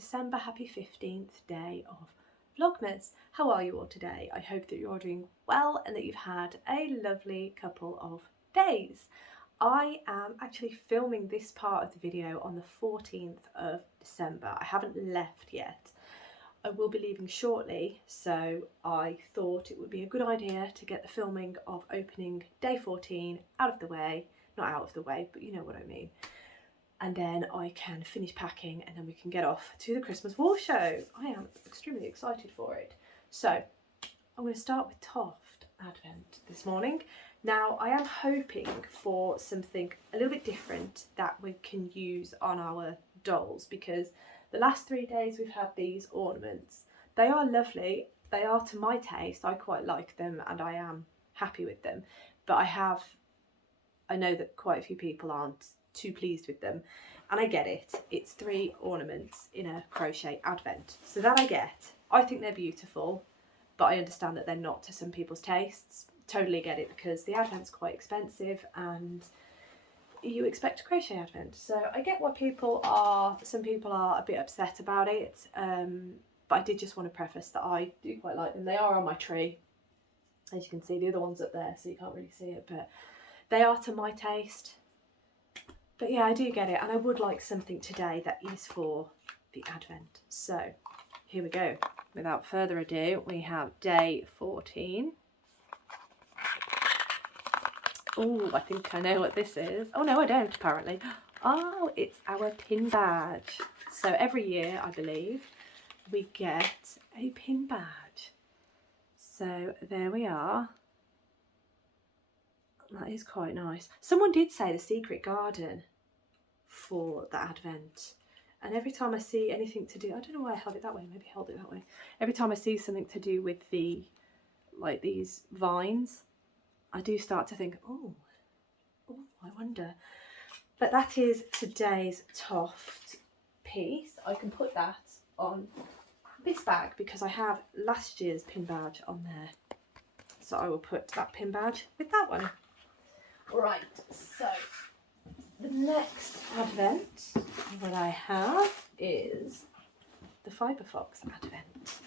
December. Happy 15th day of Vlogmas. How are you all today? I hope that you're all doing well and that you've had a lovely couple of days. I am actually filming this part of the video on the 14th of December. I haven't left yet. I will be leaving shortly, so I thought it would be a good idea to get the filming of opening day 14 out of the way. Not out of the way, but you know what I mean. And then I can finish packing and then we can get off to the Christmas wall show. I am extremely excited for it. So I'm going to start with Toft Advent this morning. Now I am hoping for something a little bit different that we can use on our dolls, because the last 3 days we've had these ornaments. They are lovely, they are to my taste, I quite like them and I am happy with them, but I know that quite a few people aren't too pleased with them, and I get it. It's 3 ornaments in a crochet advent, so that I get. I think they're beautiful, but I understand that they're not to some people's tastes. Totally get it, because the advent's quite expensive and you expect a crochet advent, so I get what some people are a bit upset about it, but I did just want to preface that I do quite like them. They are on my tree, as you can see. The other one's up there so you can't really see it, but they are to my taste. But yeah, I do get it, and I would like something today that is for the advent. So here we go. Without further ado, we have day 14. Oh, I think I know what this is. Oh no, I don't apparently. Oh, it's our pin badge. So every year, I believe, we get a pin badge. So there we are. That is quite nice. Someone did say the secret garden for the advent, and every time I see anything to do, I don't know why I held it that way, maybe I held it that way. Every time I see something to do with the, like these vines, I do start to think, oh, I wonder. But that is today's Toft piece. I can put that on this bag because I have last year's pin badge on there. So I will put that pin badge with that one. Right, so the next advent that I have is the Fibre Fox Advent.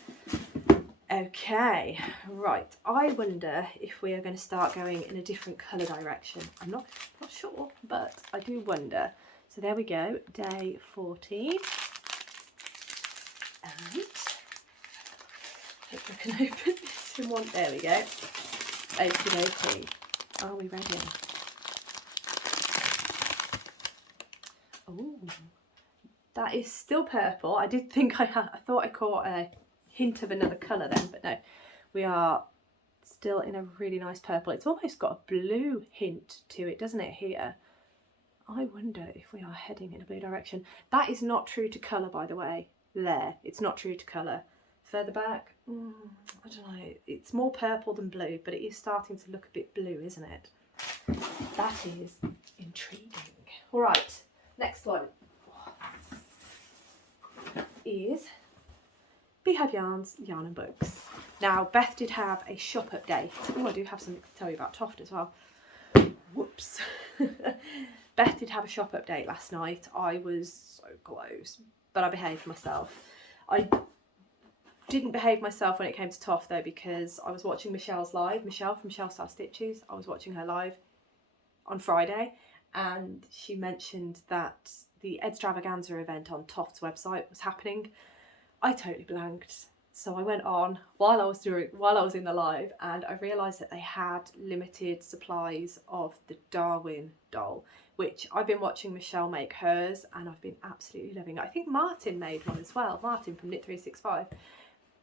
Okay, right, I wonder if we are going to start going in a different colour direction. I'm not sure, but I do wonder. So there we go, day 14. And hope I can open this in one. There we go. Okie dokie. Are we ready? Oh, that is still purple. I did think I thought I caught a hint of another colour then, but no, we are still in a really nice purple. It's almost got a blue hint to it, doesn't it, here? I wonder if we are heading in a blue direction. That is not true to colour, by the way. There, it's not true to colour. Further back, I don't know, it's more purple than blue, but it is starting to look a bit blue, isn't it? That is intriguing. All right, next one is Beehive Yarns, Yarn and Books. Now, Beth did have a shop update. Oh, I do have something to tell you about Toft as well. Whoops. Beth did have a shop update last night. I was so close, but I behaved myself. I didn't behave myself when it came to Toft though, because I was watching Michelle's live. Michelle from Michelle Star Stitches. I was watching her live on Friday, and she mentioned that the Extravaganza event on Toft's website was happening. I totally blanked, so I went on while I was in the live, and I realised that they had limited supplies of the Darwin doll, which I've been watching Michelle make hers, and I've been absolutely loving it. I think Martyn made one as well, Martyn from Knit365,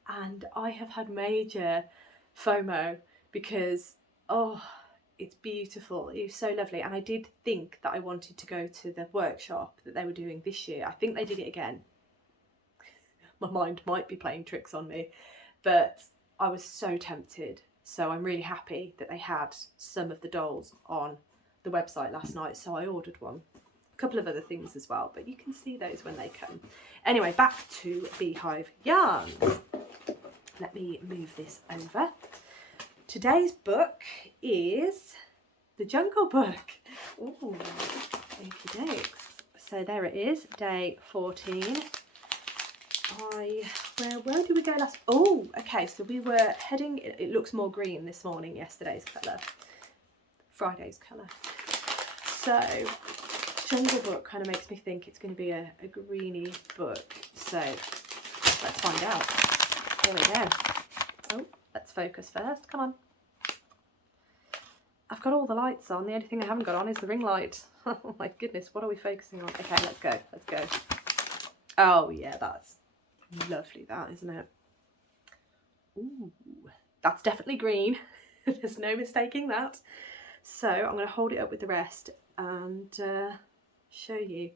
and I have had major FOMO because, oh, it's beautiful. It was so lovely, and I did think that I wanted to go to the workshop that they were doing this year. I think they did it again. My mind might be playing tricks on me, but I was so tempted. So I'm really happy that they had some of the dolls on the website last night, so I ordered one. A couple of other things as well, but you can see those when they come. Anyway, back to Beehive Yarns. Let me move this over. Today's book is the Jungle Book. Ooh, okie dokes. So there it is, day 14. where did we go last? Oh, okay, so we were heading, it looks more green this morning, yesterday's colour, Friday's colour. So Jungle Book kind of makes me think it's going to be a greeny book, so let's find out. Here we go. Oh, let's focus first, come on. I've got all the lights on, the only thing I haven't got on is the ring light. Oh my goodness, what are we focusing on? Okay, let's go, let's go. Oh yeah, that's lovely, that, isn't it? Ooh, that's definitely green. There's no mistaking that. So I'm going to hold it up with the rest and show you.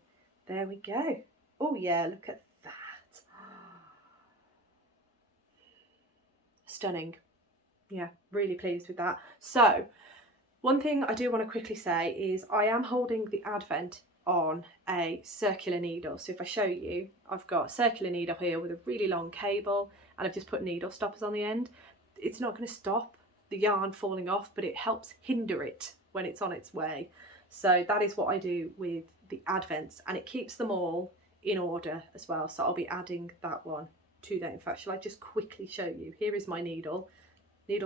There we go. Oh yeah, look at that. Stunning. Yeah, really pleased with that. So one thing I do want to quickly say is I am holding the Advent on a circular needle. So if I show you, I've got a circular needle here with a really long cable and I've just put needle stoppers on the end. It's not going to stop the yarn falling off, but it helps hinder it when it's on its way. So that is what I do with the Advents, and it keeps them all in order as well. So I'll be adding that one to that. In fact, shall I just quickly show you? Here is my needle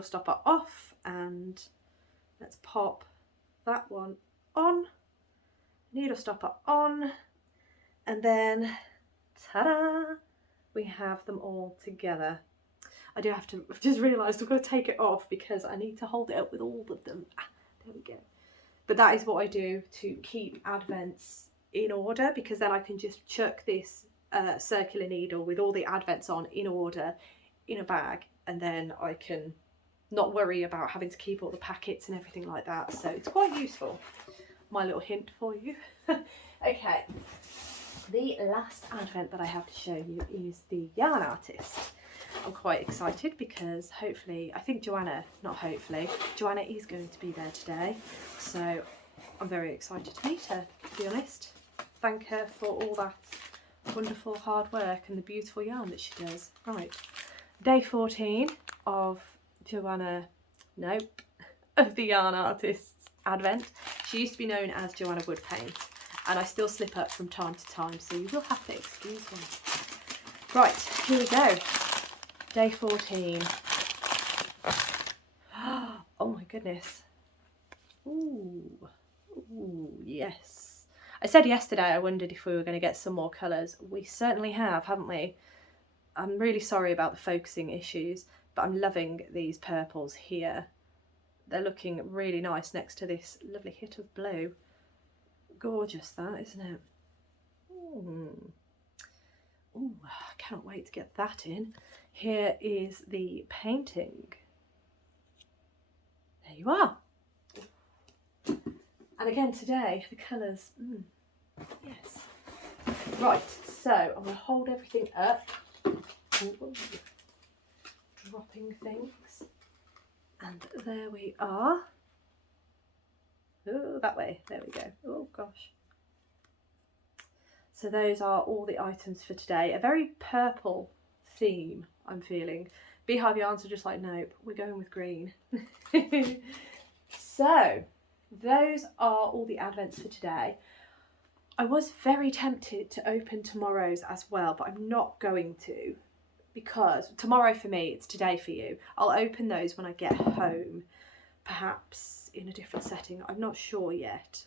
stopper off, and let's pop that one on, needle stopper on, and then ta-da, we have them all together. I do have to, I've just realised I've got to take it off because I need to hold it up with all of them. Ah, there we go. But that is what I do to keep Advents in order, because then I can just chuck this circular needle with all the Advents on in order in a bag, and then I can not worry about having to keep all the packets and everything like that. So it's quite useful. My little hint for you. Okay, the last Advent that I have to show you is the Yarn Artist. I'm quite excited because hopefully, I think Joanna is going to be there today. So I'm very excited to meet her, to be honest. Thank her for all that wonderful hard work and the beautiful yarn that she does. Right, day 14 of of the Yarn Artist's Advent. She used to be known as Joanna Woodpaint, and I still slip up from time to time, so you will have to excuse me. Right, here we go. Day 14. Oh my goodness. Ooh, yes. I said yesterday I wondered if we were going to get some more colours. We certainly have, haven't we? I'm really sorry about the focusing issues, but I'm loving these purples here. They're looking really nice next to this lovely hit of blue. Gorgeous that, isn't it? Ooh, I cannot wait to get that in. Here is the painting. There you are. And again today, the colours, yes. Right, so I'm going to hold everything up. Ooh, dropping things. And there we are. Oh, that way, there we go. Oh gosh. So those are all the items for today. A very purple theme, I'm feeling. Beehive yarns are just like, nope, we're going with green. So those are all the Advents for today. I was very tempted to open tomorrow's as well, but I'm not going to, because tomorrow for me, it's today for you. I'll open those when I get home, perhaps in a different setting. I'm not sure yet.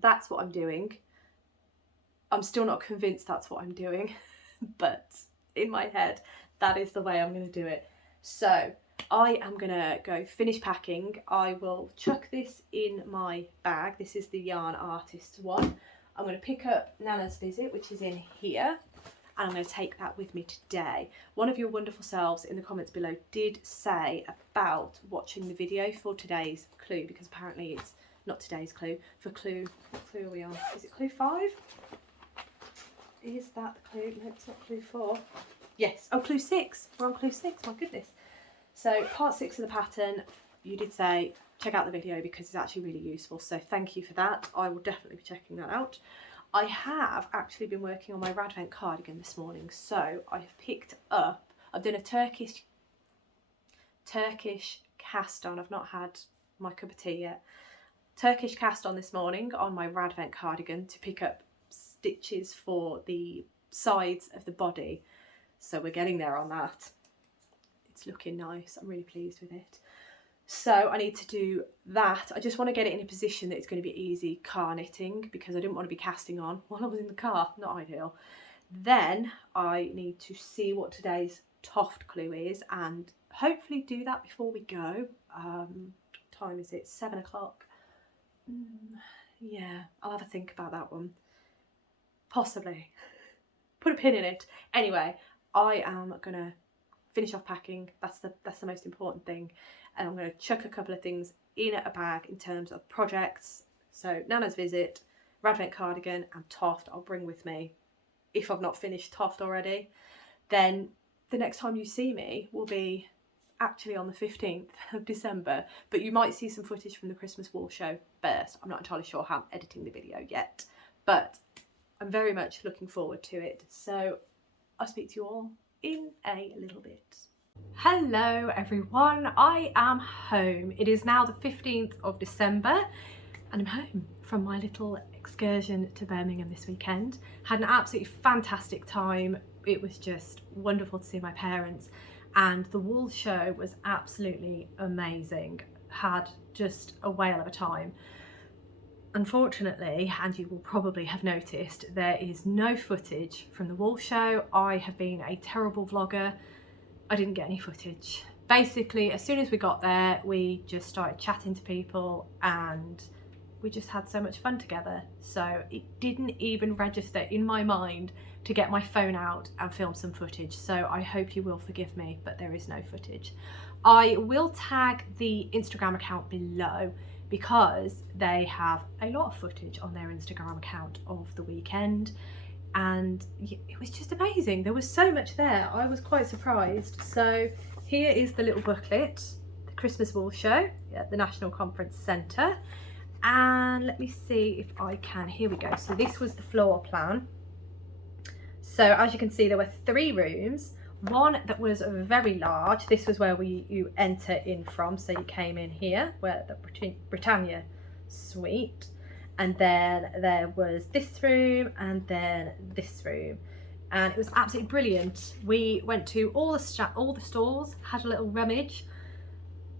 That's what I'm doing. I'm still not convinced that's what I'm doing, but in my head, that is the way I'm going to do it. So I am going to go finish packing. I will chuck this in my bag. This is the Yarn Artist one. I'm going to pick up Nana's Visit, which is in here, and I'm going to take that with me today. One of your wonderful selves in the comments below did say about watching the video for today's clue, because apparently it's not today's clue, for clue, what clue are we on? Is it clue 5? Is that the clue? No, it's not clue 4. Yes, oh, clue 6. We're on clue 6, my goodness. So part 6 of the pattern, you did say check out the video because it's actually really useful. So thank you for that. I will definitely be checking that out. I have actually been working on my Ravelry cardigan this morning. So I've picked up, I've done a Turkish cast on. I've not had my cup of tea yet. Turkish cast on this morning on my Ravelry cardigan to pick up stitches for the sides of the body. So we're getting there on that. It's looking nice. I'm really pleased with it. So I need to do that. I just want to get it in a position that it's going to be easy car knitting, because I didn't want to be casting on while I was in the car. Not ideal. Then I need to see what today's Toft clue is and hopefully do that before we go. What time is it? 7 o'clock. Yeah, I'll have a think about that one. Possibly. Put a pin in it. Anyway, I am going to finish off packing. That's the most important thing. And I'm going to chuck a couple of things in a bag in terms of projects. So Nana's visit, Advent cardigan and Toft I'll bring with me. If I've not finished Toft already, then the next time you see me will be actually on the 15th of December. But you might see some footage from the Christmas wool show first. I'm not entirely sure how I'm editing the video yet, but I'm very much looking forward to it. So I'll speak to you all in a little bit. Hello everyone, I am home. It is now the 15th of December and I'm home from my little excursion to Birmingham this weekend. Had an absolutely fantastic time. It was just wonderful to see my parents, and the wool show was absolutely amazing. Had just a whale of a time. Unfortunately, and you will probably have noticed, there is no footage from the wool show. I have been a terrible vlogger. I didn't get any footage. Basically, as soon as we got there, we just started chatting to people and we just had so much fun together. So it didn't even register in my mind to get my phone out and film some footage. So I hope you will forgive me, but there is no footage. I will tag the Instagram account below because they have a lot of footage on their Instagram account of the weekend. And it was just amazing. There was so much there. I was quite surprised. So here is the little booklet, the Christmas Wool Show at the National Conference Centre. And let me see if I can, here we go. So this was the floor plan. So as you can see, there were 3 rooms. One that was very large. This was where you enter in from. So you came in here, where the Britannia suite. And then there was this room and then this room, and it was absolutely brilliant. We went to all the stores, had a little rummage,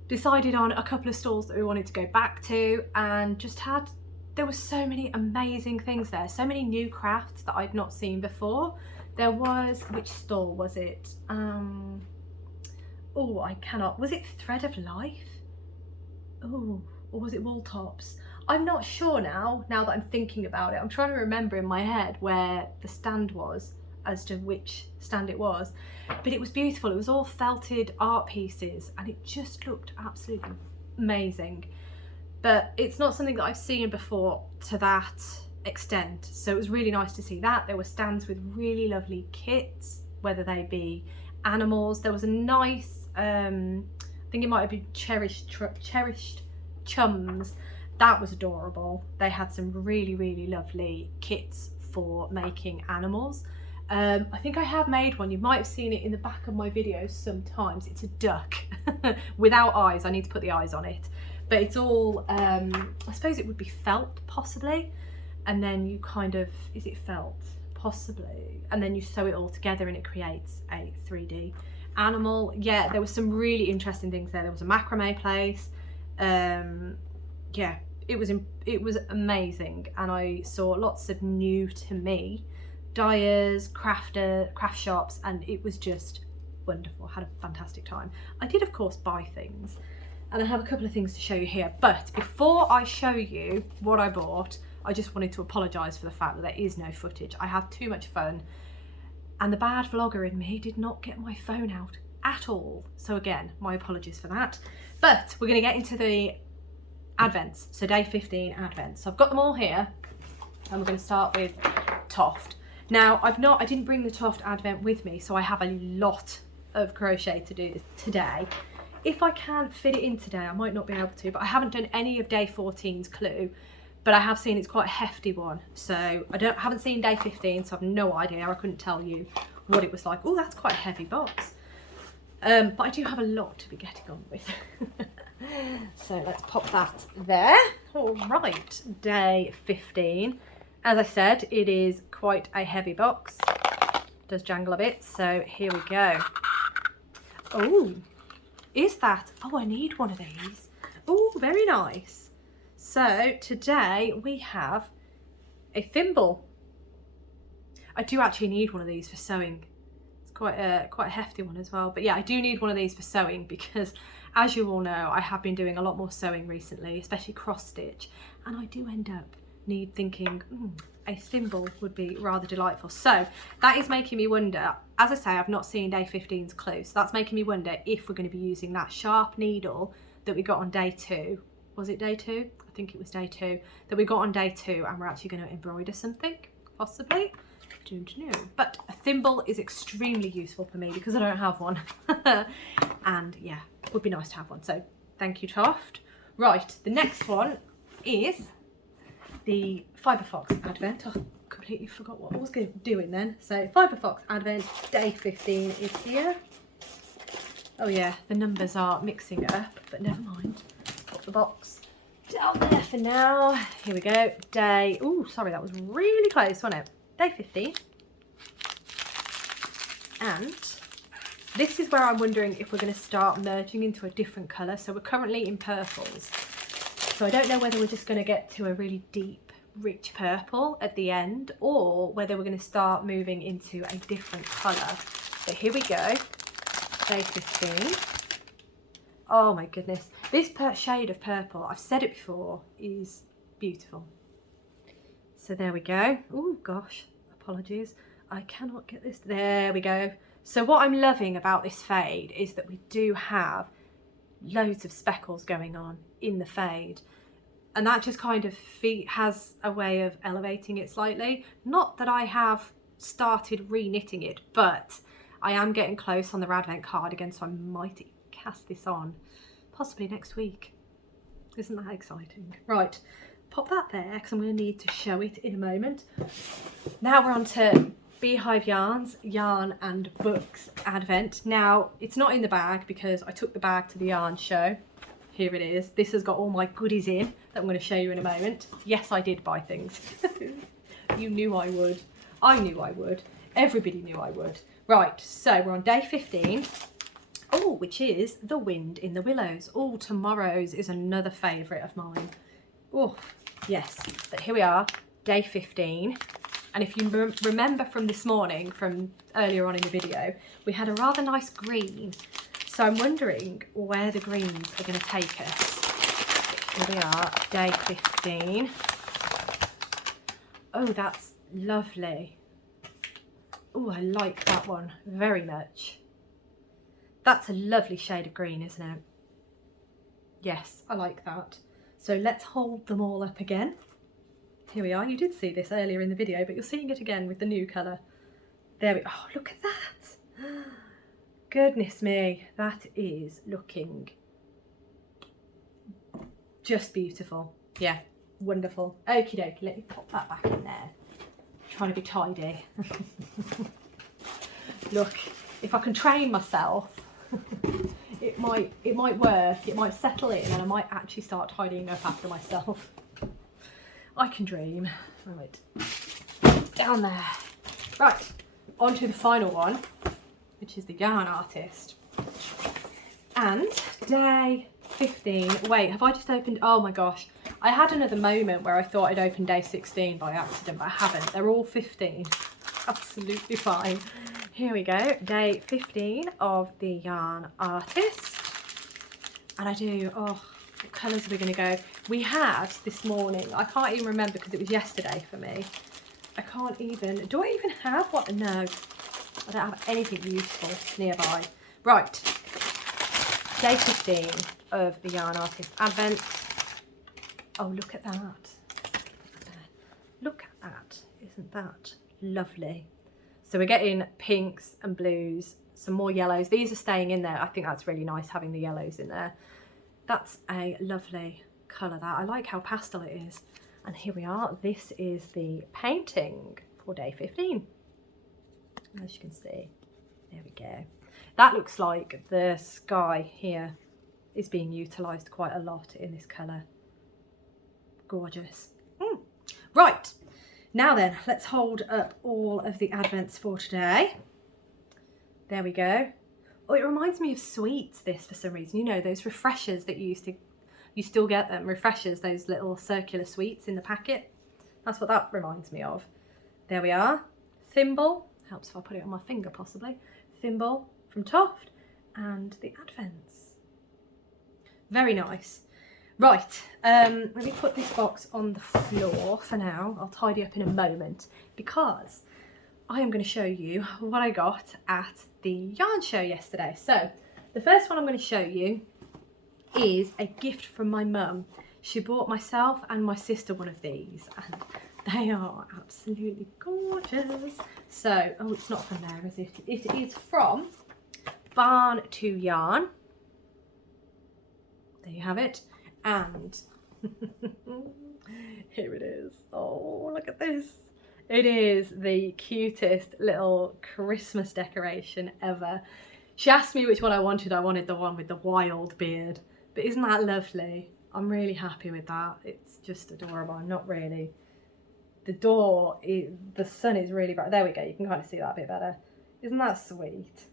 decided on a couple of stores that we wanted to go back to, and there were so many amazing things there, so many new crafts that I'd not seen before. There was, which store was it? Was it Thread of Life? Oh, or was it Wool Tops? I'm not sure now that I'm thinking about it. I'm trying to remember in my head where the stand was, as to which stand it was. But it was beautiful. It was all felted art pieces and it just looked absolutely amazing. But it's not something that I've seen before to that extent. So it was really nice to see that. There were stands with really lovely kits, whether they be animals. There was a nice, I think it might have been cherished chums. That was adorable. They had some really, really lovely kits for making animals. I think I have made one. You might have seen it in the back of my videos sometimes. It's a duck without eyes. I need to put the eyes on it. But it's all, I suppose it would be felt possibly. And then you kind of, is it felt? Possibly. And then you sew it all together and it creates a 3D animal. Yeah, there was some really interesting things there. There was a macrame place. Yeah, it was amazing, and I saw lots of new to me dyers, craft shops, and it was just wonderful. I had a fantastic time. I did of course buy things, and I have a couple of things to show you here, but before I show you what I bought, I just wanted to apologise for the fact that there is no footage. I had too much fun and the bad vlogger in me did not get my phone out at all. So again, my apologies for that. But we're going to get into the Advents, so day 15 Advents. So I've got them all here and we're going to start with Toft. Now I didn't bring the Toft Advent with me, so I have a lot of crochet to do today. If I can fit it in today, I might not be able to, but I haven't done any of day 14's clue, but I have seen it's quite a hefty one. So I haven't seen day 15, so I've no idea. I couldn't tell you what it was like. Oh, that's quite a heavy box. But I do have a lot to be getting on with. So let's pop that there. All right, day 15. As I said, it is quite a heavy box. does jangle a bit. So here we go. Oh, is that? Oh, I need one of these. Oh, very nice. So today we have a thimble. I do actually need one of these for sewing. It's quite a hefty one as well. But yeah, I do need one of these for sewing because, as you all know, I have been doing a lot more sewing recently, especially cross stitch, and I do end up thinking a thimble would be rather delightful. So that is making me wonder, as I say, I've not seen day 15's close. So that's making me wonder if we're going to be using that sharp needle that we got on day 2. Was it day 2? I think it was day 2 that we got on day 2, and we're actually going to embroider something, possibly. Don't know. But a thimble is extremely useful for me because I don't have one. And yeah, it would be nice to have one. So thank you, Toft. Right, the next one is the Fibre Fox Advent. I completely forgot what I was going to be doing then. So Fibre Fox Advent, day 15 is here. Oh yeah, the numbers are mixing up, but never mind. Put the box down there for now. Here we go. Day, oh, sorry, that was really close, wasn't it? Day 15. And this is where I'm wondering if we're going to start merging into a different colour. So we're currently in purples. So I don't know whether we're just going to get to a really deep, rich purple at the end, or whether we're going to start moving into a different colour. But here we go. Day 15. Oh my goodness. This shade of purple, I've said it before, is beautiful. So there we go. Oh gosh, apologies. I cannot get this. There we go. So what I'm loving about this fade is that we do have loads of speckles going on in the fade. And that just kind of has a way of elevating it slightly. Not that I have started re-knitting it, but I am getting close on the Advent cardigan, so I might cast this on possibly next week. Isn't that exciting? Right. Pop that there because I'm going to need to show it in a moment. Now we're on to Beehive Yarns, Yarn and Books Advent. Now it's not in the bag because I took the bag to the yarn show. Here it is. This has got all my goodies in that I'm going to show you in a moment. Yes, I did buy things. You knew I would. I knew I would. Everybody knew I would. Right, so we're on day 15. Oh, which is The Wind in the Willows. Oh, tomorrow's is another favourite of mine. Oh, yes, but here we are, day 15. And if you remember from this morning, from earlier on in the video, we had a rather nice green. So I'm wondering where the greens are going to take us. Here we are, day 15. Oh, that's lovely. Oh, I like that one very much. That's a lovely shade of green, isn't it? Yes, I like that. So let's hold them all up again. Here we are. You did see this earlier in the video, but you're seeing it again with the new colour. There we go. Oh, look at that. Goodness me. That is looking just beautiful. Yeah, wonderful. Okie dokie. Let me pop that back in there. Trying to be tidy. Look, if I can train myself, it might work. It might settle in, and I might actually start tidying up after myself. I can dream. Right, down there. Right, on to the final one, which is the Yarn Artist. And day 15. Wait, have I just opened? Oh my gosh. I had another moment where I thought I'd opened day 16 by accident, but I haven't. They're all 15. Absolutely fine. Here we go. Day 15 of the Yarn Artist. And I do, oh, what colours are we going to go? We had this morning, I can't even remember because it was yesterday for me. I can't even, do I even have what? No, I don't have anything useful nearby. Right, day 15 of the Yarn Artist Advent. Oh, look at that. Look at that. Isn't that lovely? So we're getting pinks and blues, some more yellows. These are staying in there. I think that's really nice having the yellows in there. That's a lovely colour, that. I like how pastel it is. And here we are. This is the painting for day 15. As you can see, there we go. That looks like the sky here is being utilised quite a lot in this colour. Gorgeous. Right, Now then, let's hold up all of the advents for today. There we go. Oh, it reminds me of sweets, this, for some reason. You know, those refreshers that you still get them, refreshers, those little circular sweets in the packet. That's what that reminds me of. There we are. Thimble, helps if I put it on my finger possibly. Thimble from Toft, and the advents. Very nice. Right, let me put this box on the floor for now. I'll tidy up in a moment because I am going to show you what I got at the yarn show yesterday. So the first one I'm going to show you is a gift from my mum. She bought myself and my sister one of these, and they are absolutely gorgeous. So, oh, it's not from there, is it? It is from Barn to Yarn. There you have it. And here it is. Oh, look at this. It is the cutest little Christmas decoration ever. She asked me which one I wanted. I wanted the one with the wild beard. But isn't that lovely? I'm really happy with that. It's just adorable. I'm not really. The door, the sun is really bright. There we go. You can kind of see that a bit better. Isn't that sweet?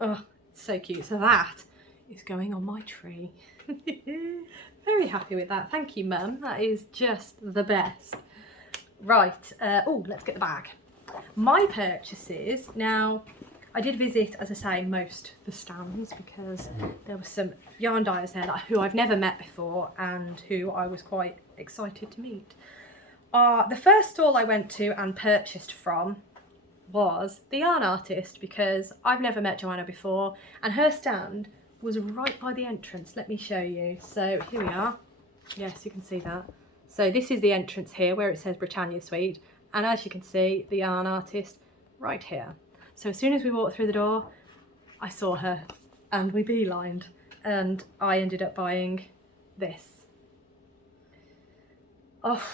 Oh, so cute. So that is going on my tree. Very happy with that. Thank you, Mum. That is just the best. Right. Oh, let's get the bag. My purchases. Now, I did visit, as I say, most the stands because there were some yarn dyers there who I've never met before and who I was quite excited to meet. The first stall I went to and purchased from was the yarn artist because I've never met Joanna before, and her stand was right by the entrance. Let me show you. So here we are. Yes, you can see that. So this is the entrance here where it says Britannia Suite, and as you can see, the yarn artist right here. So as soon as we walked through the door, I saw her and we beelined, and I ended up buying this. Oh,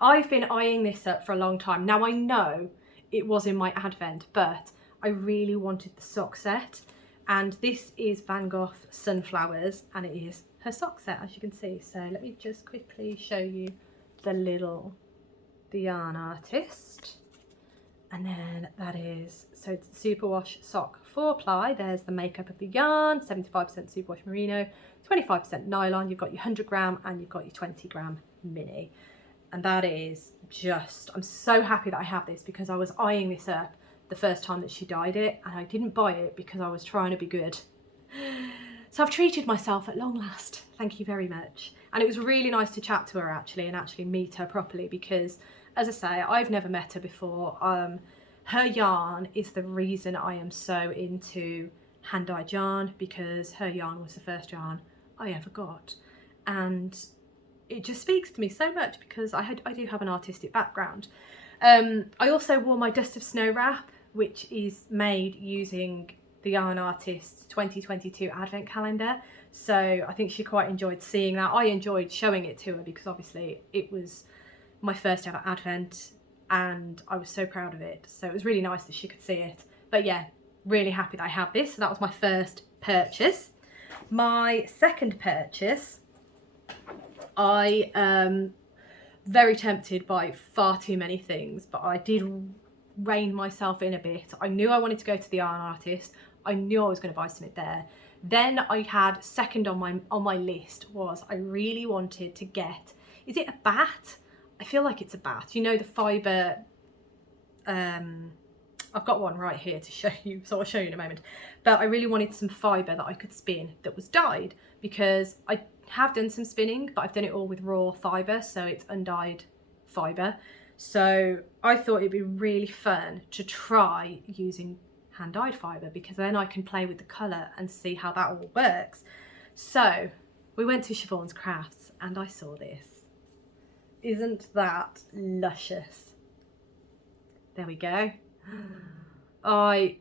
I've been eyeing this up for a long time. Now I know it was in my advent, but I really wanted the sock set, and this is Van Gogh Sunflowers, and it is her sock set, as you can see. So let me just quickly show you the yarn artist. And then that is, so it's the Superwash Sock 4-ply. There's the makeup of the yarn, 75% Superwash Merino, 25% nylon. You've got your 100 gram and you've got your 20 gram mini. And that is just, I'm so happy that I have this because I was eyeing this up the first time that she dyed it, and I didn't buy it because I was trying to be good. So I've treated myself at long last. Thank you very much. And it was really nice to chat to her actually and actually meet her properly because, as I say, I've never met her before. Her yarn is the reason I am so into hand-dyed yarn, because her yarn was the first yarn I ever got. And it just speaks to me so much because I do have an artistic background. I also wore my Dust of Snow wrap, which is made using the yarn artist's 2022 advent calendar. So I think she quite enjoyed seeing that. I enjoyed showing it to her because obviously it was my first ever advent and I was so proud of it. So it was really nice that she could see it. But yeah, really happy that I have this. So that was my first purchase. My second purchase, I am very tempted by far too many things, but I did rein myself in a bit. I knew I wanted to go to the yarn artist. I knew I was going to buy something there. Then I had second on my list was I really wanted to get, is it a bat? I feel like it's a bat. You know, the fibre, I've got one right here to show you, so I'll show you in a moment. But I really wanted some fibre that I could spin that was dyed, because I have done some spinning, but I've done it all with raw fibre, so it's undyed fibre. So I thought it'd be really fun to try using hand-dyed fibre, because then I can play with the colour and see how that all works. So we went to Siobhan's Crafts and I saw this. Isn't that luscious? There we go. I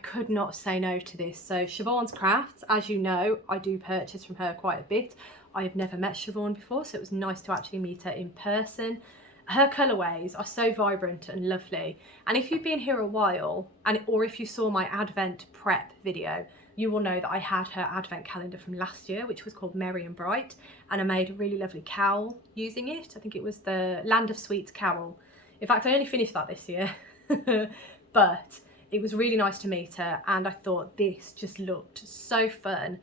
could not say no to this. So Siobhan's Crafts, as you know, I do purchase from her quite a bit. I have never met Siobhan before, so it was nice to actually meet her in person. Her colourways are so vibrant and lovely, and if you've been here a while, or if you saw my Advent prep video, you will know that I had her advent calendar from last year, which was called Merry and Bright, and I made a really lovely cowl using it. I think it was the Land of Sweets cowl. In fact, I only finished that this year, but it was really nice to meet her, and I thought this just looked so fun,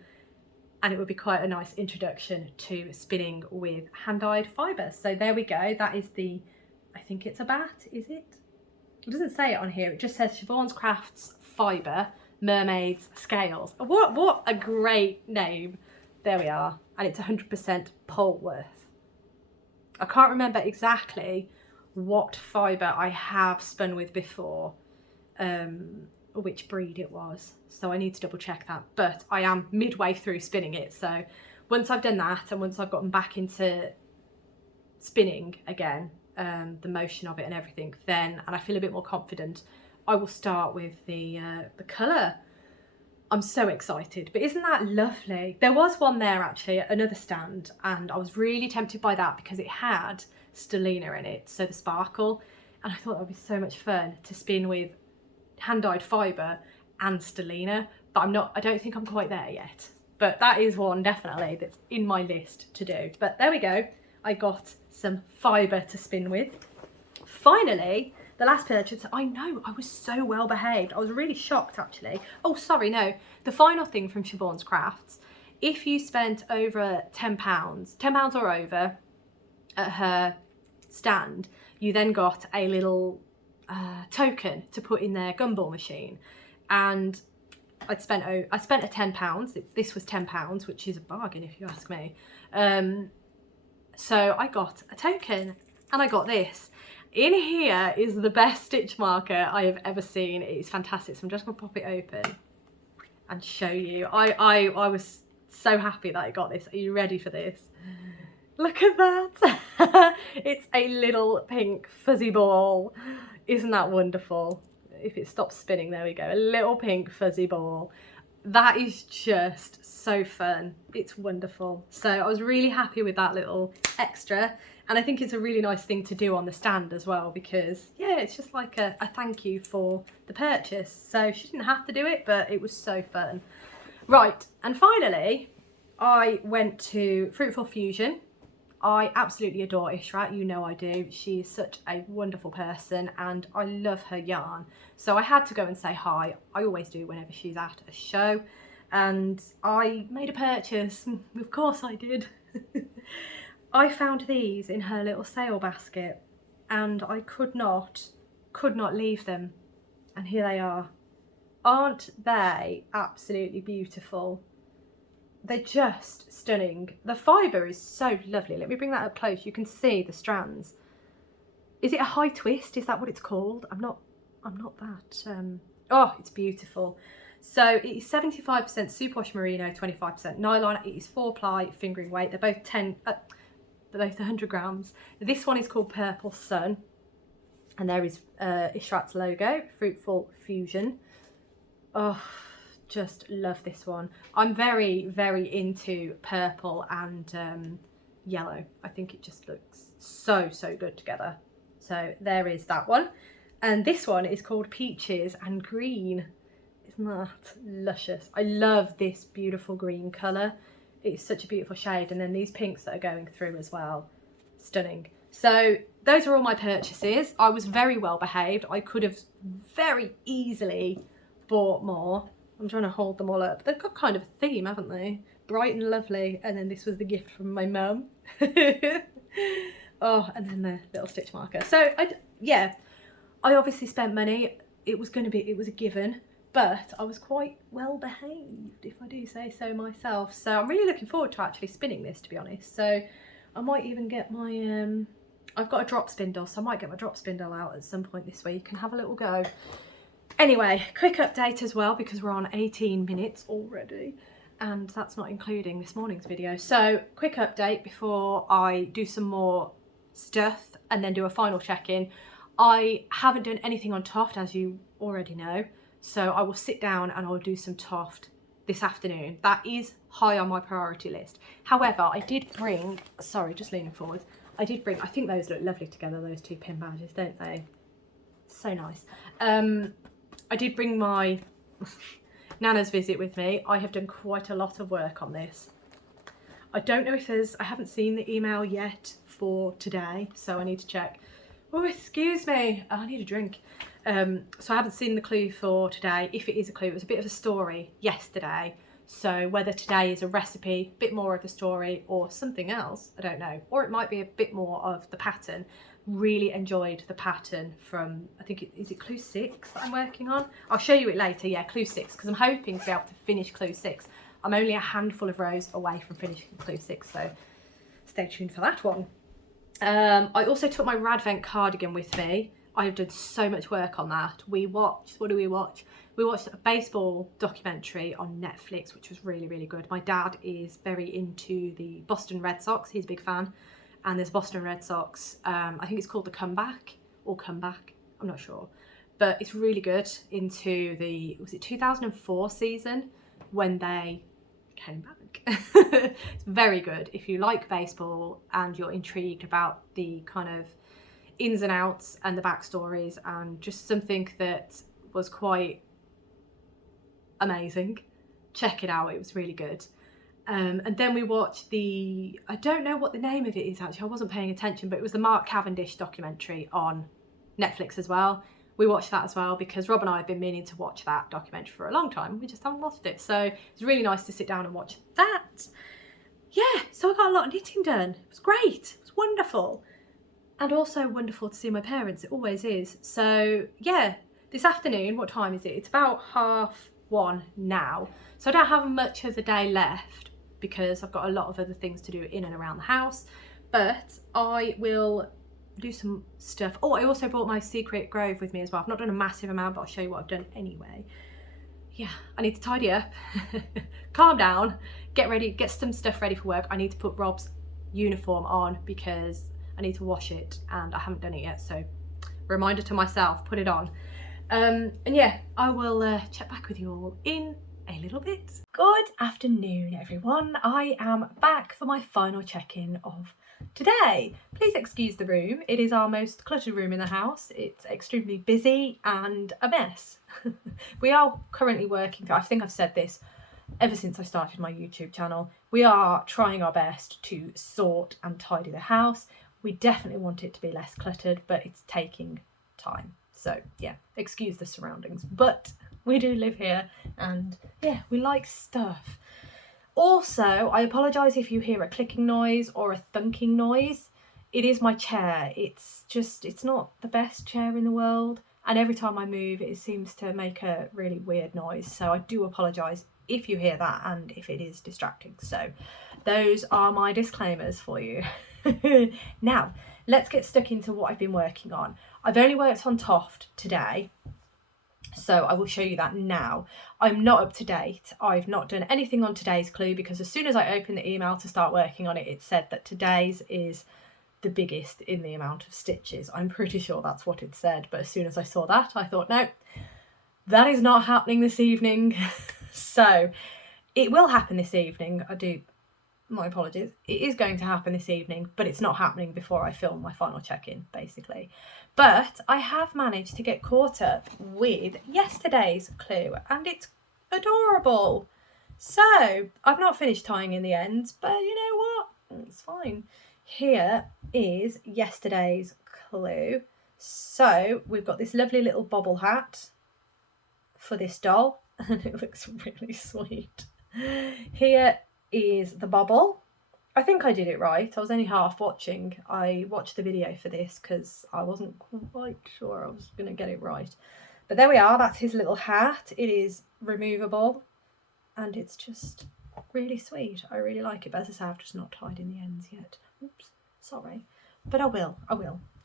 and it would be quite a nice introduction to spinning with hand-dyed fibre. So there we go. That is the, I think it's a bat, is it? It doesn't say it on here. It just says Siobhan's Crafts Fibre Mermaids Scales. What a great name. There we are. And it's 100% Polworth. I can't remember exactly what fibre I have spun with before, which breed it was. So I need to double check that. But I am midway through spinning it. So once I've done that and once I've gotten back into spinning again, the motion of it and everything, then, and I feel a bit more confident, I will start with the colour. I'm so excited, but isn't that lovely? There was one there actually at another stand, and I was really tempted by that because it had stellina in it, so the sparkle, and I thought that would be so much fun to spin with hand-dyed fibre and stellina, but I don't think I'm quite there yet. But that is one definitely that's in my list to do. But there we go, I got some fibre to spin with. Finally, the last purchase. I know, I was so well behaved. I was really shocked actually. Oh, sorry, no. The final thing from Siobhan's Crafts, if you spent over £10 or over at her stand, you then got a little token to put in their gumball machine. And I spent a £10. This was £10, which is a bargain if you ask me. So I got a token and I got this. In here is the best stitch marker I have ever seen. It is fantastic. So I'm just going to pop it open and show you. I was so happy that I got this. Are you ready for this? Look at that. It's a little pink fuzzy ball. Isn't that wonderful? If it stops spinning, there we go. A little pink fuzzy ball. That is just so fun. It's wonderful. So I was really happy with that little extra. And I think it's a really nice thing to do on the stand as well, because yeah, it's just like a thank you for the purchase. So she didn't have to do it, but it was so fun. Right, and finally, I went to Fruitful Fusion. I absolutely adore Ishrat, you know I do. She is such a wonderful person and I love her yarn. So I had to go and say hi. I always do whenever she's at a show. And I made a purchase, of course I did. I found these in her little sale basket and I could not leave them. And here they are. Aren't they absolutely beautiful? They're just stunning. The fibre is so lovely. Let me bring that up close. You can see the strands. Is it a high twist? Is that what it's called? I'm not that. Oh, it's beautiful. So it is 75% superwash merino, 25% nylon. It is 4-ply fingering weight. They're both 100 grams. This one is called Purple Sun, and there is Ishrat's logo, Fruitful Fusion. Oh, just love this one. I'm very, very into purple and yellow. I think it just looks so good together. So there is that one. And this one is called Peaches and Green. Isn't that luscious? I love this beautiful green colour. It's such a beautiful shade. And then these pinks that are going through as well. Stunning. So those are all my purchases. I was very well behaved. I could have very easily bought more. I'm trying to hold them all up. They've got kind of a theme, haven't they? Bright and lovely. And then this was the gift from my mum. Oh, and then the little stitch marker. So yeah, I obviously spent money. It was a given, but I was quite well behaved, if I do say so myself. So I'm really looking forward to actually spinning this, to be honest. So I might even get my, I've got a drop spindle, so I might get my drop spindle out at some point this week and have a little go. Anyway, quick update as well, because we're on 18 minutes already, and that's not including this morning's video. So quick update before I do some more stuff and then do a final check-in. I haven't done anything on Toft, as you already know, so I will sit down and I'll do some Toft this afternoon. That is high on my priority list. However, I did bring, sorry, just leaning forward, I think those look lovely together, those two pin badges, don't they? So nice. I did bring my Nana's visit with me. I have done quite a lot of work on this. I don't know if I haven't seen the email yet for today, so I need to check. Oh, excuse me, I need a drink. So I haven't seen the clue for today. If it is a clue, it was a bit of a story yesterday. So whether today is a recipe, a bit more of the story, or something else, I don't know. Or it might be a bit more of the pattern. Really enjoyed the pattern from, I think, is it clue 6 that I'm working on? I'll show you it later, yeah, clue 6, because I'm hoping to be able to finish clue 6. I'm only a handful of rows away from finishing clue 6, so stay tuned for that one. I also took my Advent cardigan with me. I've done so much work on that. We watched, what do we watch? We watched a baseball documentary on Netflix, which was really, really good. My dad is very into the Boston Red Sox. He's a big fan. And there's Boston Red Sox, I think it's called The Comeback, or Comeback, I'm not sure. But it's really good into the, was it 2004 season when they came back. It's very good if you like baseball and you're intrigued about the kind of ins and outs and the backstories, and just something that was quite amazing. Check it out, it was really good. And then we watched the, I don't know what the name of it is actually, I wasn't paying attention, but it was the Mark Cavendish documentary on Netflix as well. We watched that as well because Rob and I have been meaning to watch that documentary for a long time. We just haven't watched it. So it's really nice to sit down and watch that. Yeah, so I got a lot of knitting done. It was great, it was wonderful. And also wonderful to see my parents, it always is. So yeah, this afternoon, what time is it? It's about 1:30 now. So I don't have much of the day left because I've got a lot of other things to do in and around the house, but I will do some stuff. Oh, I also brought my Secret Grove with me as well. I've not done a massive amount, but I'll show you what I've done anyway. Yeah, I need to tidy up, calm down, get ready, get some stuff ready for work. I need to put Rob's uniform on because I need to wash it and I haven't done it yet, so reminder to myself, put it on. And yeah, I will check back with you all in a little bit. Good afternoon everyone, I am back for my final check-in of today. Please excuse the room, it is our most cluttered room in the house. It's extremely busy and a mess. We are currently working, I think I've said this ever since I started my YouTube channel, we are trying our best to sort and tidy the house. We definitely want it to be less cluttered, but it's taking time. So yeah, excuse the surroundings, but we do live here and yeah, we like stuff. Also, I apologise if you hear a clicking noise or a thunking noise. It is my chair. It's not the best chair in the world. And every time I move, it seems to make a really weird noise. So I do apologise if you hear that and if it is distracting. So those are my disclaimers for you. Now, let's get stuck into what I've been working on. I've only worked on Toft today, so I will show you that now. I'm not up to date. I've not done anything on today's clue because as soon as I opened the email to start working on it, it said that today's is the biggest in the amount of stitches. I'm pretty sure that's what it said, but as soon as I saw that, I thought, no, that is not happening this evening. So it will happen this evening. My apologies. It is going to happen this evening, but it's not happening before I film my final check-in, basically. But I have managed to get caught up with yesterday's clue, and it's adorable. So I've not finished tying in the ends, but you know what? It's fine. Here is yesterday's clue. So we've got this lovely little bobble hat for this doll, and it looks really sweet. Here is the bobble. I think I did it right. I was only half watching. I watched the video for this because I wasn't quite sure I was going to get it right. But there we are. That's his little hat. It is removable and it's just really sweet. I really like it. But as I say, I've just not tied in the ends yet. Oops, sorry. But I will.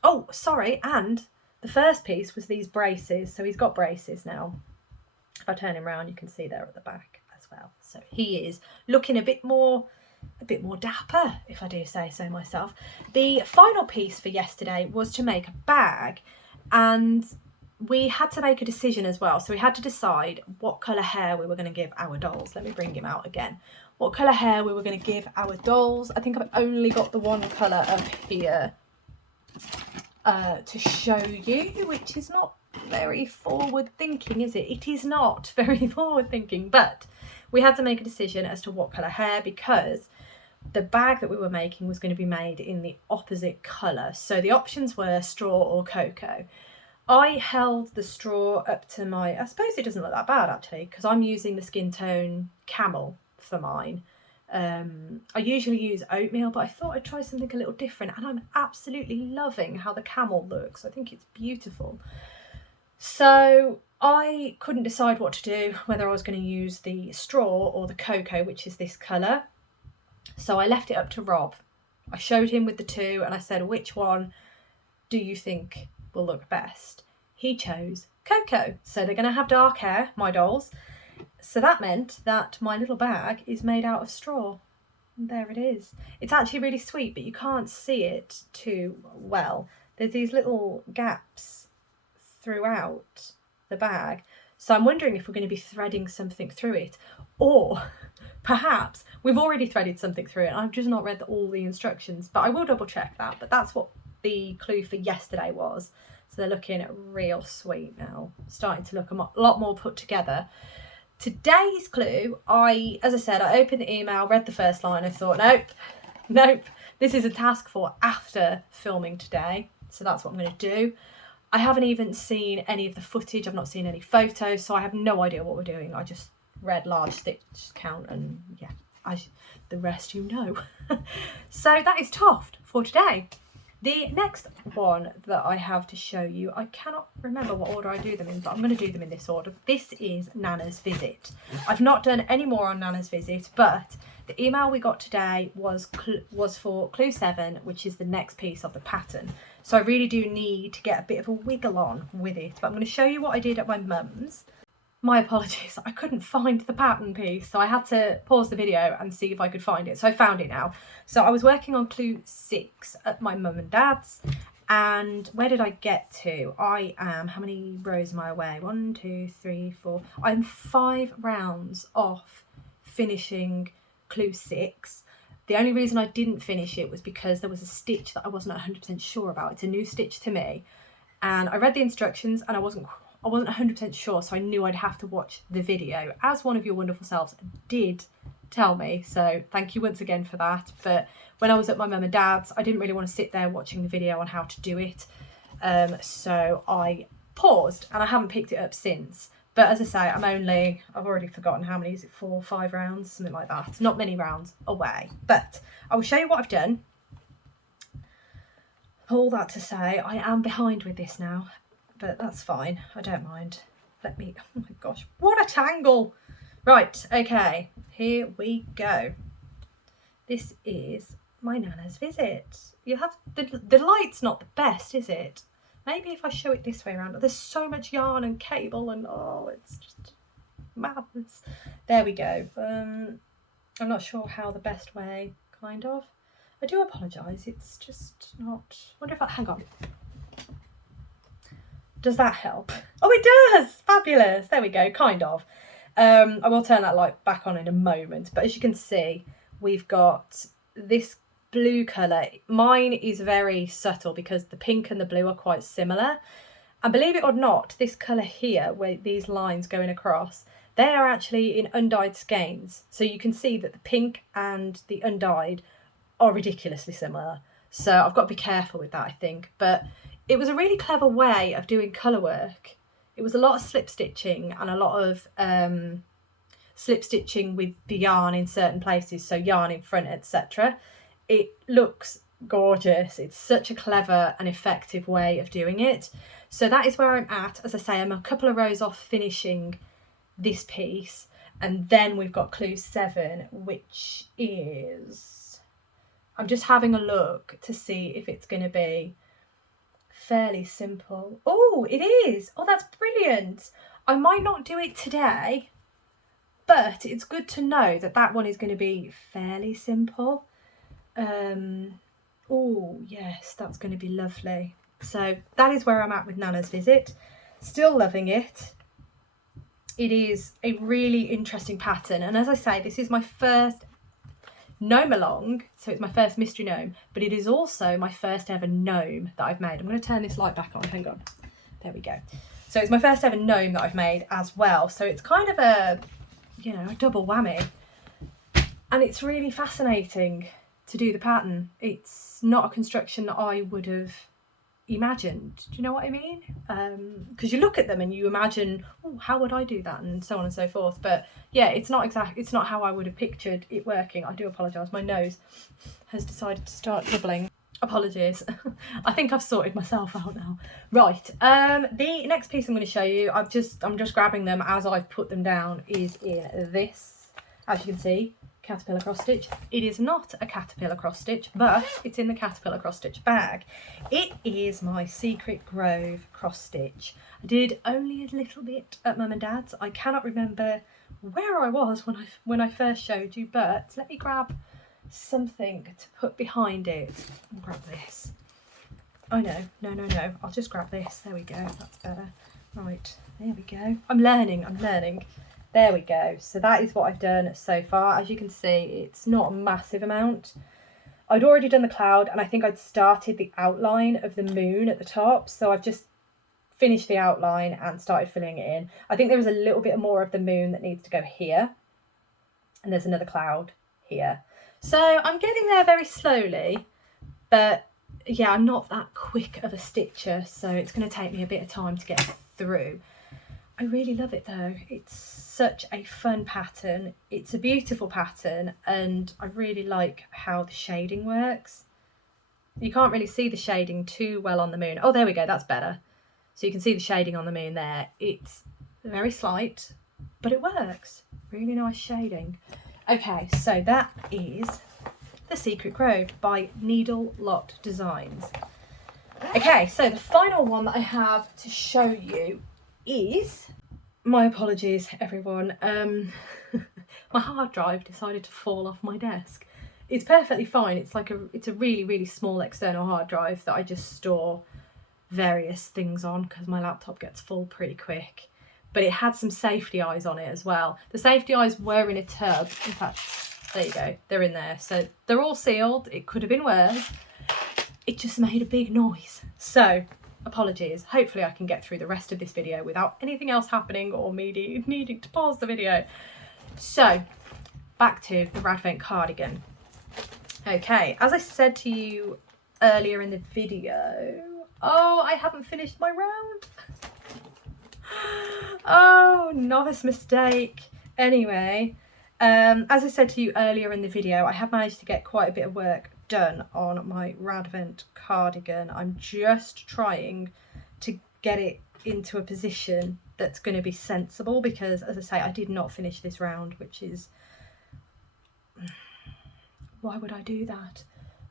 Oh, sorry. And the first piece was these braces. So he's got braces now. If I turn him around, you can see there at the back as well. So he is looking a bit more dapper, if I do say so myself. The final piece for yesterday was to make a bag, and we had to make a decision as well. So we had to decide what colour hair we were going to give our dolls. Let me bring him out again. What colour hair we were going to give our dolls. I think I've only got the one colour up here to show you, which is not very forward thinking, is it? It is not very forward thinking, but we had to make a decision as to what colour hair, because the bag that we were making was going to be made in the opposite colour. So the options were straw or cocoa. I held the straw up to my, I suppose it doesn't look that bad actually, because I'm using the skin tone camel for mine. I usually use oatmeal, but I thought I'd try something a little different, and I'm absolutely loving how the camel looks. I think it's beautiful. So I couldn't decide what to do, whether I was going to use the straw or the cocoa, which is this colour. So I left it up to Rob. I showed him with the two and I said, which one do you think will look best? He chose cocoa. So they're going to have dark hair, my dolls. So that meant that my little bag is made out of straw. And there it is. It's actually really sweet, but you can't see it too well. There's these little gaps throughout the bag. So I'm wondering if we're going to be threading something through it, or perhaps we've already threaded something through it and I've just not read all the instructions, but I will double check that. But that's what the clue for yesterday was. So they're looking real sweet now, starting to look a lot more put together. Today's clue, as I said, I opened the email, read the first line, I thought, nope, this is a task for after filming today. So that's what I'm going to do. I haven't even seen any of the footage, I've not seen any photos, so I have no idea what we're doing. I just read large stitch count and yeah, the rest you know. So that is Toft for today. The next one that I have to show you, I cannot remember what order I do them in, but I'm going to do them in this order. This is Nana's Visit. I've not done any more on Nana's Visit, but the email we got today was for Clue 7, which is the next piece of the pattern. So I really do need to get a bit of a wiggle on with it, but I'm going to show you what I did at my mum's. My apologies, I couldn't find the pattern piece, so I had to pause the video and see if I could find it. So I found it now. So I was working on Clue 6 at my mum and dad's, and where did I get to? I am, how many rows am I away? 1, 2, 3, 4. I'm 5 rounds off finishing Clue 6. The only reason I didn't finish it was because there was a stitch that I wasn't 100% sure about. It's a new stitch to me, and I read the instructions and I wasn't 100% sure, so I knew I'd have to watch the video, as one of your wonderful selves did tell me, so thank you once again for that. But when I was at my mum and dad's, I didn't really want to sit there watching the video on how to do it, so I paused and I haven't picked it up since. But as I say, I've already forgotten how many, is it 4 or 5 rounds, something like that, not many rounds away. But I will show you what I've done. All that to say, I am behind with this now, but that's fine, I don't mind. Oh my gosh, what a tangle. Right, okay, here we go. This is my Nana's Visit. You have, the light's not the best, is it? Maybe if I show it this way around. There's so much yarn and cable and it's just madness. There we go. I'm not sure how the best way, kind of. I do apologise, it's just not, wonder if hang on. Does that help? Oh, it does! Fabulous! There we go, kind of. I will turn that light back on in a moment, but as you can see, we've got this blue colour. Mine is very subtle because the pink and the blue are quite similar. And believe it or not, this colour here, where these lines going across, they are actually in undyed skeins. So you can see that the pink and the undyed are ridiculously similar. So I've got to be careful with that, I think. But it was a really clever way of doing colour work. It was a lot of slip stitching and a lot of slip stitching with the yarn in certain places, so yarn in front, etc. It looks gorgeous. It's such a clever and effective way of doing it. So that is where I'm at. As I say, I'm a couple of rows off finishing this piece, and then we've got Clue 7, which is, I'm just having a look to see if it's going to be fairly simple. Oh, it is. Oh, that's brilliant. I might not do it today, but it's good to know that that one is going to be fairly simple. Oh yes, that's going to be lovely. So that is where I'm at with Nana's Visit. Still loving it. It is a really interesting pattern, and as I say, this is my first gnome along, so it's my first mystery gnome, but it is also my first ever gnome that I've made. I'm going to turn this light back on, hang on, there we go. So it's my first ever gnome that I've made as well. So it's kind of a, you know, a double whammy. And it's really fascinating to do the pattern. It's not a construction that I would have imagined. Do you know what I mean? Because you look at them and you imagine, oh, how would I do that, and so on and so forth. But yeah, it's not how I would have pictured it working. I do apologise, my nose has decided to start dribbling. Apologies. I think I've sorted myself out now. Right, the next piece I'm going to show you, I'm just grabbing them as I've put them down, is in this, as you can see, caterpillar cross stitch. It is not a caterpillar cross stitch, but it's in the caterpillar cross stitch bag. It is my Secret Grove cross stitch. I did only a little bit at Mum and Dad's. I cannot remember where I was when I first showed you, but let me grab something to put behind it. I'll grab this. Oh no, I'll just grab this. There we go, that's better. Right, there we go. I'm learning. There we go. So that is what I've done so far. As you can see, it's not a massive amount. I'd already done the cloud, and I think I'd started the outline of the moon at the top. So I've just finished the outline and started filling it in. I think there is a little bit more of the moon that needs to go here. And there's another cloud here. So I'm getting there very slowly, but yeah, I'm not that quick of a stitcher. So it's going to take me a bit of time to get through. I really love it though. It's such a fun pattern. It's a beautiful pattern, and I really like how the shading works. You can't really see the shading too well on the moon. Oh, there we go, that's better. So you can see the shading on the moon there. It's very slight, but it works. Really nice shading. Okay, so that is The Secret Grove by Needle Lot Designs. Okay, so the final one that I have to show you is, my apologies everyone, my hard drive decided to fall off my desk. It's perfectly fine. It's a really small external hard drive that I just store various things on because my laptop gets full pretty quick. But it had some safety eyes on it as well. The safety eyes were in a tub. In fact, there you go, they're in there. So they're all sealed. It could have been worse. It just made a big noise. So apologies. Hopefully I can get through the rest of this video without anything else happening or me needing to pause the video. So back to the Advent cardigan. Okay, as I said to you earlier in the video, oh, I haven't finished my round. Oh, novice mistake. Anyway, as I said to you earlier in the video, I have managed to get quite a bit of work done on my Advent cardigan. I'm just trying to get it into a position that's going to be sensible because, as I say, I did not finish this round, which is, why would I do that?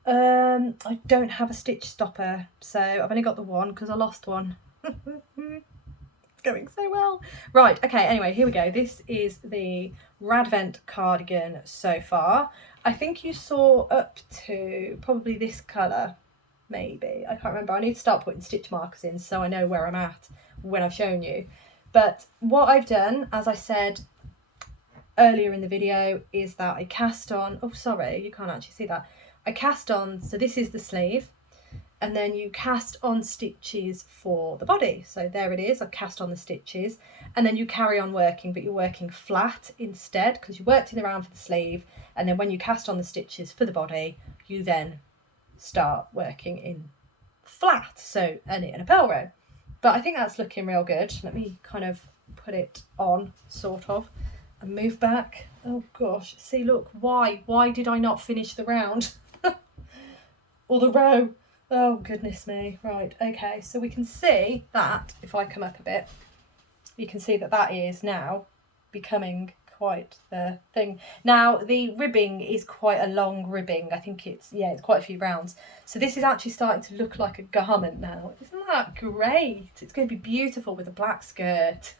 I don't have a stitch stopper, so I've only got the one because I lost one. It's going so well. Right, okay, anyway, here we go. This is the Advent cardigan so far. I think you saw up to probably this colour, maybe. I can't remember. I need to start putting stitch markers in so I know where I'm at when I've shown you. But what I've done, as I said earlier in the video, is that I cast on, oh sorry, you can't actually see that. I cast on, so this is the sleeve, and then you cast on stitches for the body. So there it is, I've cast on the stitches, and then you carry on working, but you're working flat instead because you worked in the round for the sleeve, and then when you cast on the stitches for the body, you then start working in flat, so in a purl row. But I think that's looking real good. Let me kind of put it on, sort of, and move back. Oh gosh, see, look, why did I not finish the round? Or the row? Oh goodness me. Right, okay, so we can see that if I come up a bit, you can see that that is now becoming quite the thing. Now the ribbing is quite a long ribbing. I think it's quite a few rounds. So this is actually starting to look like a garment now. Isn't that great? It's going to be beautiful with a black skirt.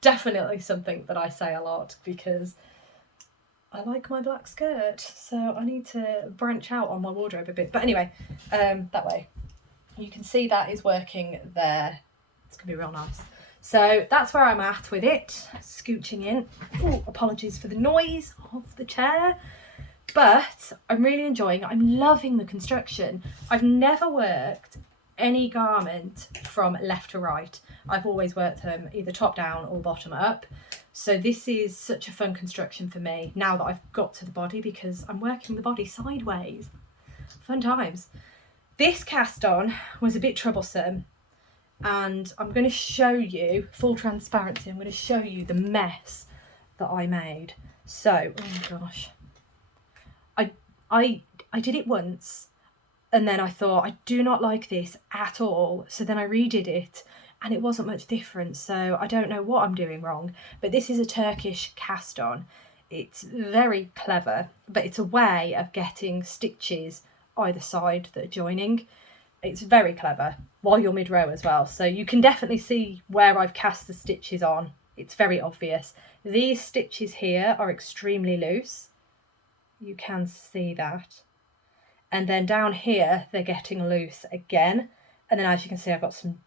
Definitely something that I say a lot because I like my black skirt, so I need to branch out on my wardrobe a bit. But anyway, that way you can see that is working there. It's gonna be real nice. So that's where I'm at with it, scooching in. Ooh, apologies for the noise of the chair, but I'm really enjoying it. I'm loving the construction. I've never worked any garment from left to right. I've always worked them either top down or bottom up. So this is such a fun construction for me now that I've got to the body, because I'm working the body sideways. Fun times. This cast on was a bit troublesome, and I'm going to show you, full transparency, I'm going to show you the mess that I made. So, oh gosh, I did it once, and then I thought, I do not like this at all. So then I redid it, and it wasn't much different. So I don't know what I'm doing wrong, but this is a Turkish cast on. It's very clever, but it's a way of getting stitches either side that are joining. It's very clever while you're mid-row as well. So you can definitely see where I've cast the stitches on. It's very obvious. These stitches here are extremely loose. You can see that. And then down here, they're getting loose again. And then as you can see, I've got some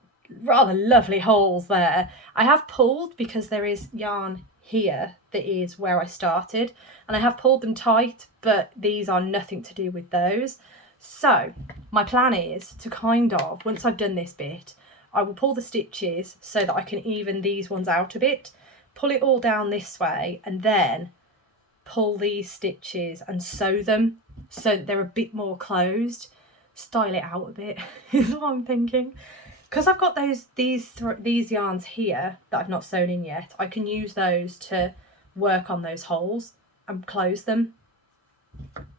rather lovely holes there. I have pulled, because there is yarn here that is where I started, and I have pulled them tight, but these are nothing to do with those. So my plan is to kind of, once I've done this bit, I will pull the stitches so that I can even these ones out a bit, pull it all down this way, and then pull these stitches and sew them so that they're a bit more closed, style it out a bit is what I'm thinking. Because I've got these yarns here that I've not sewn in yet, I can use those to work on those holes and close them.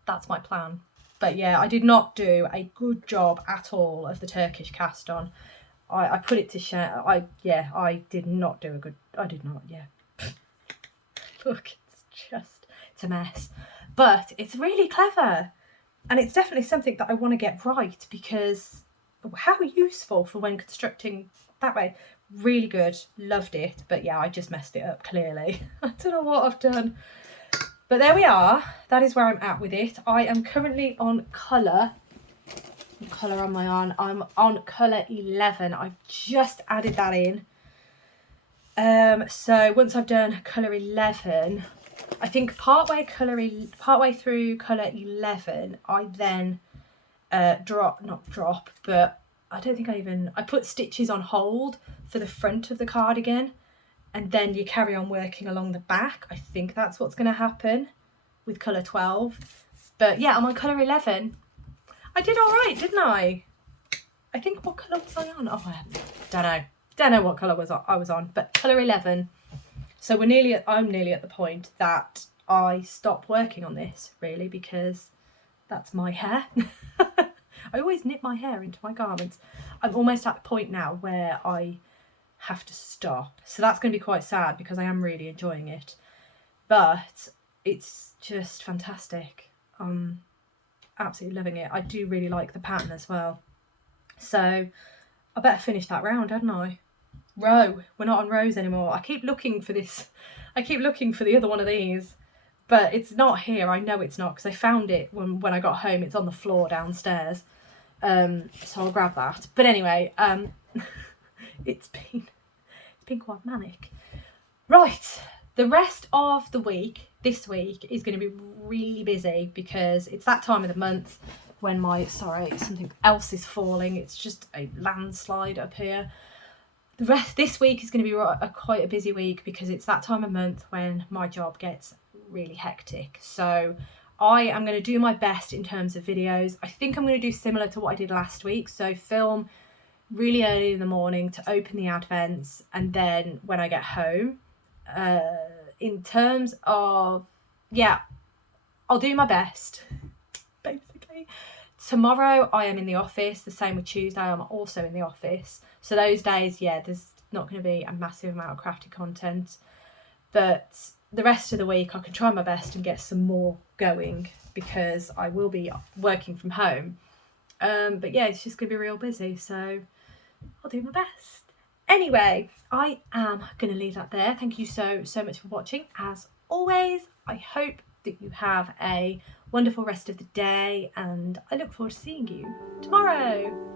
That's my plan. But yeah, I did not do a good job at all of the Turkish cast on. I put it to shame. I did not do a good, Look, it's a mess. But it's really clever. And it's definitely something that I want to get right, because how useful for when constructing that way. Really good, loved it. But yeah, I just messed it up clearly. I don't know what I've done. But there we are. That is where I'm at with it. I am currently on colour. What colour am I on? I'm on colour 11. I've just added that in. So once I've done colour 11, I think partway through colour 11, I then but I don't think I put stitches on hold for the front of the cardigan, and then you carry on working along the back. I think that's what's going to happen with colour 12. But yeah, I'm on colour 11. I did all right, didn't I? I think, what colour was I on? Oh, I don't know what colour I was on, but colour 11. So I'm nearly at the point that I stop working on this, really, because that's my hair. I always knit my hair into my garments. I'm almost at the point now where I have to stop. So that's going to be quite sad, because I am really enjoying it. But it's just fantastic. I'm absolutely loving it. I do really like the pattern as well. So I better finish that round, hadn't I? Row. We're not on rows anymore. I keep looking for this. I keep looking for the other one of these, but it's not here. I know it's not, because I found it when I got home. It's on the floor downstairs. So I'll grab that. But anyway, it's been quite manic. Right, the rest of the week, this week, is going to be really busy, because it's that time of the month when something else is falling. It's just a landslide up here. This week is going to be quite a busy week, because it's that time of month when my job gets really hectic. So I am going to do my best in terms of videos. I think I'm going to do similar to what I did last week. So film really early in the morning to open the Advents, and then when I get home, in terms of, yeah, I'll do my best, basically. Tomorrow I am in the office, the same with Tuesday, I'm also in the office. So those days, yeah, there's not going to be a massive amount of crafty content. But the rest of the week I can try my best and get some more going, because I will be working from home. But yeah, it's just going to be real busy, so I'll do my best. Anyway, I am going to leave that there. Thank you so much for watching. As always, I hope that you have a wonderful rest of the day, and I look forward to seeing you tomorrow.